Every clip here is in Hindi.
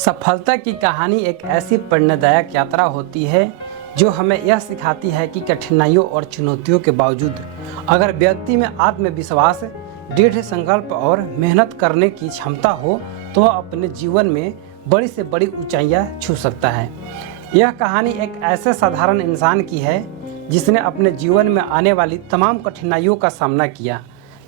सफलता की कहानी एक ऐसी प्रेरणादायक यात्रा होती है जो हमें यह सिखाती है कि कठिनाइयों और चुनौतियों के बावजूद अगर व्यक्ति में आत्मविश्वास, दृढ़ संकल्प और मेहनत करने की क्षमता हो तो वह अपने जीवन में बड़ी से बड़ी ऊंचाइयां छू सकता है। यह कहानी एक ऐसे साधारण इंसान की है जिसने अपने जीवन में आने वाली तमाम कठिनाइयों का सामना किया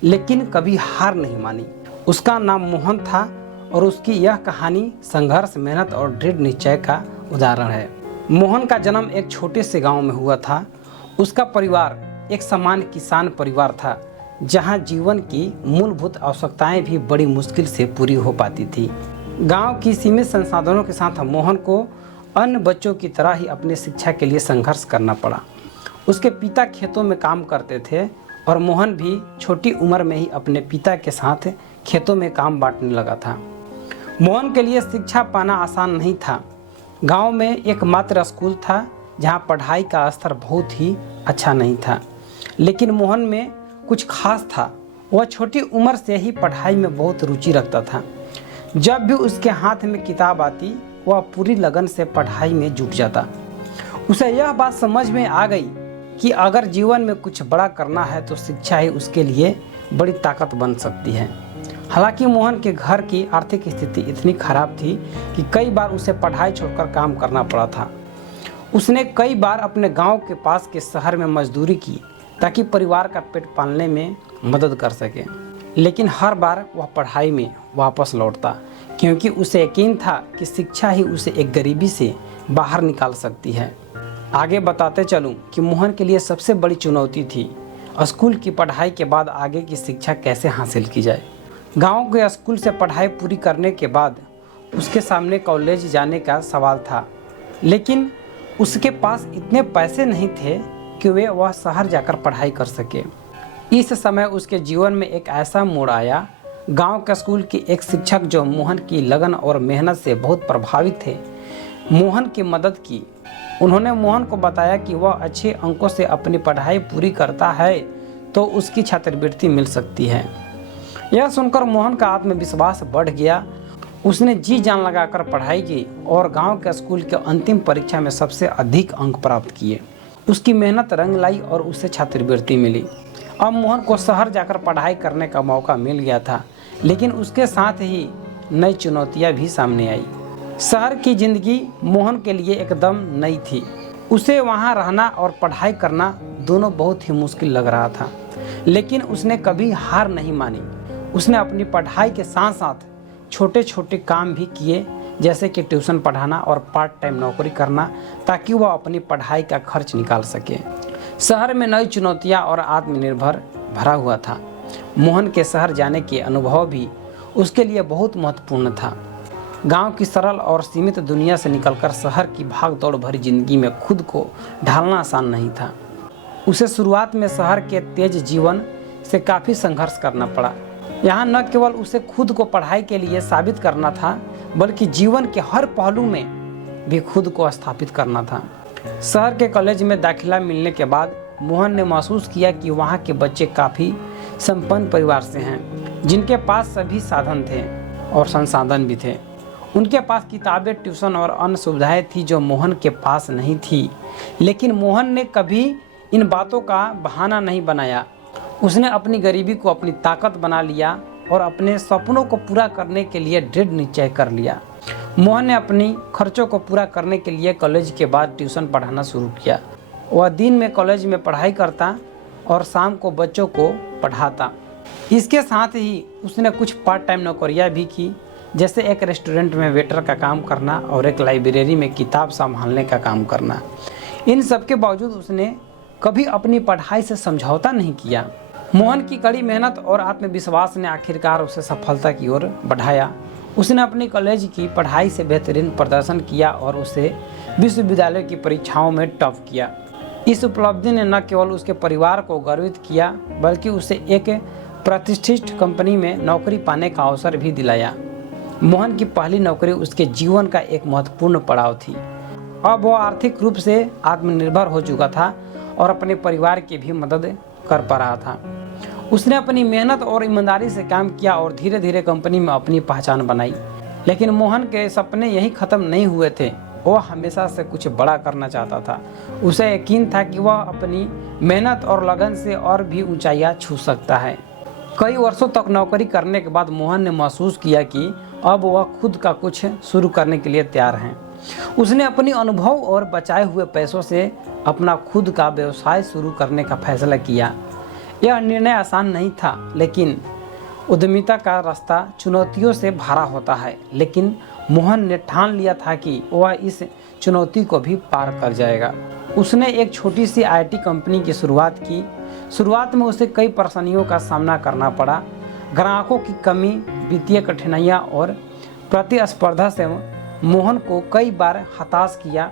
लेकिन कभी हार नहीं मानी। उसका नाम मोहन था और उसकी यह कहानी संघर्ष, मेहनत और दृढ़ निश्चय का उदाहरण है। मोहन का जन्म एक छोटे से गांव में हुआ था। उसका परिवार एक सामान्य किसान परिवार था जहां जीवन की मूलभूत आवश्यकताएं भी बड़ी मुश्किल से पूरी हो पाती थी। गांव की सीमित संसाधनों के साथ मोहन को अन्य बच्चों की तरह ही अपनी शिक्षा के लिए संघर्ष करना पड़ा। उसके पिता खेतों में काम करते थे और मोहन भी छोटी उम्र में ही अपने पिता के साथ खेतों में काम बांटने लगा था। मोहन के लिए शिक्षा पाना आसान नहीं था। गांव में एकमात्र स्कूल था जहां पढ़ाई का स्तर बहुत ही अच्छा नहीं था, लेकिन मोहन में कुछ खास था। वह छोटी उम्र से ही पढ़ाई में बहुत रुचि रखता था। जब भी उसके हाथ में किताब आती वह पूरी लगन से पढ़ाई में जुट जाता। उसे यह बात समझ में आ गई कि अगर जीवन में कुछ बड़ा करना है तो शिक्षा ही उसके लिए बड़ी ताकत बन सकती है। हालांकि मोहन के घर की आर्थिक स्थिति इतनी खराब थी कि कई बार उसे पढ़ाई छोड़कर काम करना पड़ा था। उसने कई बार अपने गांव के पास के शहर में मजदूरी की ताकि परिवार का पेट पालने में मदद कर सके, लेकिन हर बार वह पढ़ाई में वापस लौटता क्योंकि उसे यकीन था कि शिक्षा ही उसे एक गरीबी से बाहर निकाल सकती है। आगे बताते चलूं कि मोहन के लिए सबसे बड़ी चुनौती थी स्कूल की पढ़ाई के बाद आगे की शिक्षा कैसे हासिल की जाए। गांव के स्कूल से पढ़ाई पूरी करने के बाद उसके सामने कॉलेज जाने का सवाल था, लेकिन उसके पास इतने पैसे नहीं थे कि वह शहर जाकर पढ़ाई कर सके। इस समय उसके जीवन में एक ऐसा मोड़ आया। गांव के स्कूल के एक शिक्षक जो मोहन की लगन और मेहनत से बहुत प्रभावित थे, मोहन की मदद की। उन्होंने मोहन को बताया कि वह अच्छे अंकों से अपनी पढ़ाई पूरी करता है तो उसकी छात्रवृत्ति मिल सकती है। यह सुनकर मोहन का आत्मविश्वास बढ़ गया। उसने जी जान लगाकर पढ़ाई की और गांव के स्कूल के अंतिम परीक्षा में सबसे अधिक अंक प्राप्त किए। उसकी मेहनत रंग लाई और उसे छात्रवृत्ति मिली। अब मोहन को शहर जाकर पढ़ाई करने का मौका मिल गया था, लेकिन उसके साथ ही नई चुनौतियां भी सामने आई। शहर की जिंदगी मोहन के लिए एकदम नई थी। उसे वहां रहना और पढ़ाई करना दोनों बहुत ही मुश्किल लग रहा था, लेकिन उसने कभी हार नहीं मानी। उसने अपनी पढ़ाई के साथ साथ छोटे छोटे काम भी किए, जैसे कि ट्यूशन पढ़ाना और पार्ट टाइम नौकरी करना, ताकि वह अपनी पढ़ाई का खर्च निकाल सके। शहर में नई चुनौतियां और आत्मनिर्भर भरा हुआ था। मोहन के शहर जाने के अनुभव भी उसके लिए बहुत महत्वपूर्ण था। गांव की सरल और सीमित दुनिया से निकलकर शहर की भागदौड़ भरी जिंदगी में खुद को ढालना आसान नहीं था। उसे शुरुआत में शहर के तेज जीवन से काफ़ी संघर्ष करना पड़ा। यहाँ न केवल उसे खुद को पढ़ाई के लिए साबित करना था, बल्कि जीवन के हर पहलू में भी खुद को स्थापित करना था। शहर के कॉलेज में दाखिला मिलने के बाद मोहन ने महसूस किया कि वहाँ के बच्चे काफ़ी संपन्न परिवार से हैं, जिनके पास सभी साधन थे और संसाधन भी थे। उनके पास किताबें, ट्यूशन और अन्य सुविधाएं थी जो मोहन के पास नहीं थी, लेकिन मोहन ने कभी इन बातों का बहाना नहीं बनाया। उसने अपनी गरीबी को अपनी ताकत बना लिया और अपने सपनों को पूरा करने के लिए दृढ़ निश्चय कर लिया। मोहन ने अपनी खर्चों को पूरा करने के लिए कॉलेज के बाद ट्यूशन पढ़ाना शुरू किया। वह दिन में कॉलेज में पढ़ाई करता और शाम को बच्चों को पढ़ाता। इसके साथ ही उसने कुछ पार्ट टाइम नौकरियां भी की, जैसे एक रेस्टोरेंट में वेटर का काम करना और एक लाइब्रेरी में किताब संभालने का काम करना। इन सब के बावजूद उसने कभी अपनी पढ़ाई से समझौता नहीं किया। मोहन की कड़ी मेहनत और आत्मविश्वास ने आखिरकार उसे सफलता की ओर बढ़ाया। उसने अपनी कॉलेज की पढ़ाई से बेहतरीन प्रदर्शन किया और उसे विश्वविद्यालय की परीक्षाओं में टॉप किया। इस उपलब्धि ने न केवल उसके परिवार को गर्वित किया, बल्कि उसे एक प्रतिष्ठित कंपनी में नौकरी पाने का अवसर भी दिलाया। मोहन की पहली नौकरी उसके जीवन का एक महत्वपूर्ण पड़ाव थी। अब वह आर्थिक रूप से आत्मनिर्भर हो चुका था और अपने परिवार की भी मदद कर पा रहा था। उसने अपनी मेहनत और ईमानदारी से काम किया और धीरे धीरे कंपनी में अपनी पहचान बनाई। लेकिन मोहन के सपने यही खत्म नहीं हुए थे। वह हमेशा से कुछ बड़ा करना चाहता था। उसे यकीन था कि वह अपनी मेहनत और लगन से और भी ऊंचाइयां छू सकता है। कई वर्षों तक नौकरी करने के बाद मोहन ने महसूस किया कि अब वह खुद का कुछ शुरू करने के लिए तैयार है। उसने अपनी अनुभव और बचाए हुए पैसों से अपना खुद का व्यवसाय शुरू करने का फैसला किया। यह निर्णय आसान नहीं था, लेकिन उद्यमिता का रास्ता चुनौतियों से भरा होता है। लेकिन मोहन ने ठान लिया था कि वह इस चुनौती को भी पार कर जाएगा। उसने एक छोटी सी IT कंपनी की शुरुआत की। शुरुआत में उसे कई परेशानियों का सामना करना पड़ा। ग्राहकों की कमी, वित्तीय कठिनाइयाँ और प्रतिस्पर्धा से मोहन को कई बार हताश किया,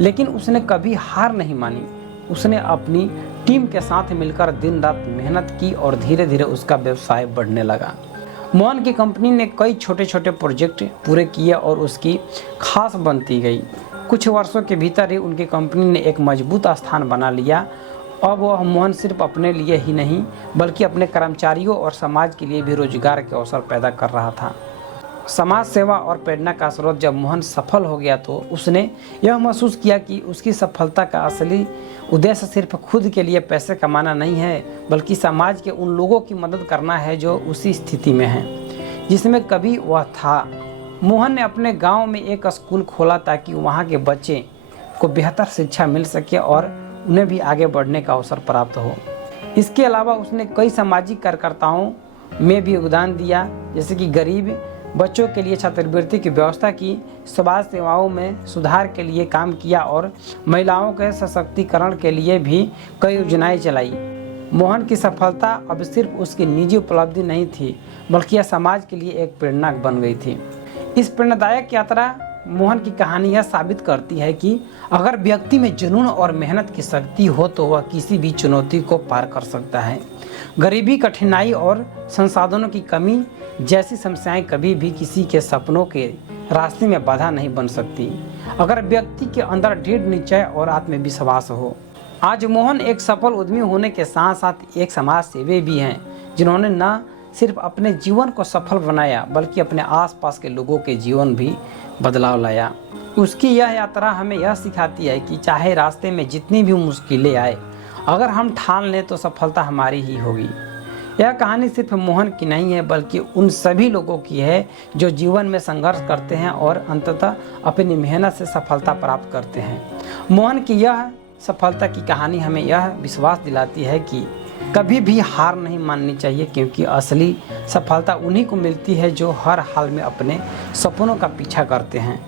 लेकिन उसने कभी हार नहीं मानी। उसने अपनी टीम के साथ मिलकर दिन रात मेहनत की और धीरे धीरे उसका व्यवसाय बढ़ने लगा। मोहन की कंपनी ने कई छोटे छोटे प्रोजेक्ट पूरे किए और उसकी खास बनती गई। कुछ वर्षों के भीतर ही उनकी कंपनी ने एक मजबूत स्थान बना लिया। अब वह मोहन सिर्फ अपने लिए ही नहीं, बल्कि अपने कर्मचारियों और समाज के लिए भी रोजगार के अवसर पैदा कर रहा था। समाज सेवा और प्रेरणा का स्रोत जब मोहन सफल हो गया तो उसने यह महसूस किया कि उसकी सफलता का असली उद्देश्य सिर्फ खुद के लिए पैसे कमाना नहीं है, बल्कि समाज के उन लोगों की मदद करना है जो उसी स्थिति में हैं जिसमें कभी वह था। मोहन ने अपने गांव में एक स्कूल खोला ताकि वहां के बच्चे को बेहतर शिक्षा मिल सके और उन्हें भी आगे बढ़ने का अवसर प्राप्त हो। इसके अलावा उसने कई सामाजिक कार्यकर्ताओं में भी योगदान दिया, जैसे कि गरीब बच्चों के लिए छात्रवृत्ति की व्यवस्था की, समाज सेवाओं में सुधार के लिए काम किया और महिलाओं के सशक्तिकरण के लिए भी कई योजनाएं चलाई। मोहन की सफलता अब सिर्फ उसकी निजी उपलब्धि नहीं थी, बल्कि यह समाज के लिए एक प्रेरणा बन गई थी। इस प्रेरणादायक यात्रा मोहन की कहानी यह साबित करती है कि अगर व्यक्ति में जुनून और मेहनत की शक्ति हो तो वह किसी भी चुनौती को पार कर सकता है। गरीबी, कठिनाई और संसाधनों की कमी जैसी समस्याएं कभी भी किसी के सपनों के रास्ते में बाधा नहीं बन सकती, अगर व्यक्ति के अंदर दृढ़ निश्चय और आत्मविश्वास हो। आज मोहन एक सफल उद्यमी होने के साथ साथ एक समाज सेवी भी हैं, जिन्होंने न सिर्फ अपने जीवन को सफल बनाया, बल्कि अपने आसपास के लोगों के जीवन भी बदलाव लाया। उसकी यह यात्रा हमें यह सिखाती है कि चाहे रास्ते में जितनी भी मुश्किलें आए, अगर हम ठान लें तो सफलता हमारी ही होगी। यह कहानी सिर्फ मोहन की नहीं है, बल्कि उन सभी लोगों की है जो जीवन में संघर्ष करते हैं और अंततः अपनी मेहनत से सफलता प्राप्त करते हैं। मोहन की यह सफलता की कहानी हमें यह विश्वास दिलाती है कि कभी भी हार नहीं माननी चाहिए, क्योंकि असली सफलता उन्हीं को मिलती है जो हर हाल में अपने सपनों का पीछा करते हैं।